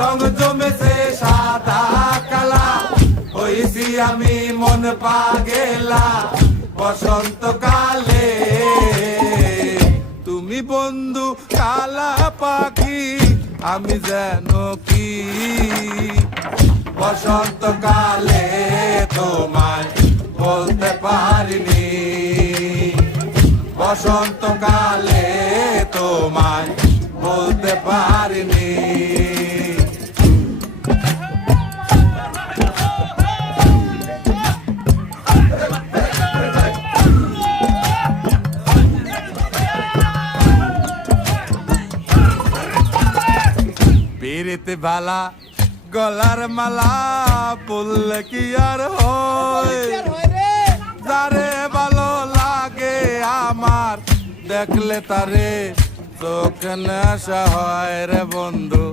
রং জমেছে সাদা কালা, হইছি আমি মন পাগেলা বসন্তকালে। তুমি বন্ধু কালা পাখি, আমি যেন কি বসন্তকালে তোমায় বলতে পারিনি, বসন্তকালে তোমায় বলতে পারিনি। পিরিতে বালা গলার মালা পড়লে কি আর হয়, যারে ভালো লাগে আমার দেখলে তারে চোখ নেশা হয় রে বন্ধু।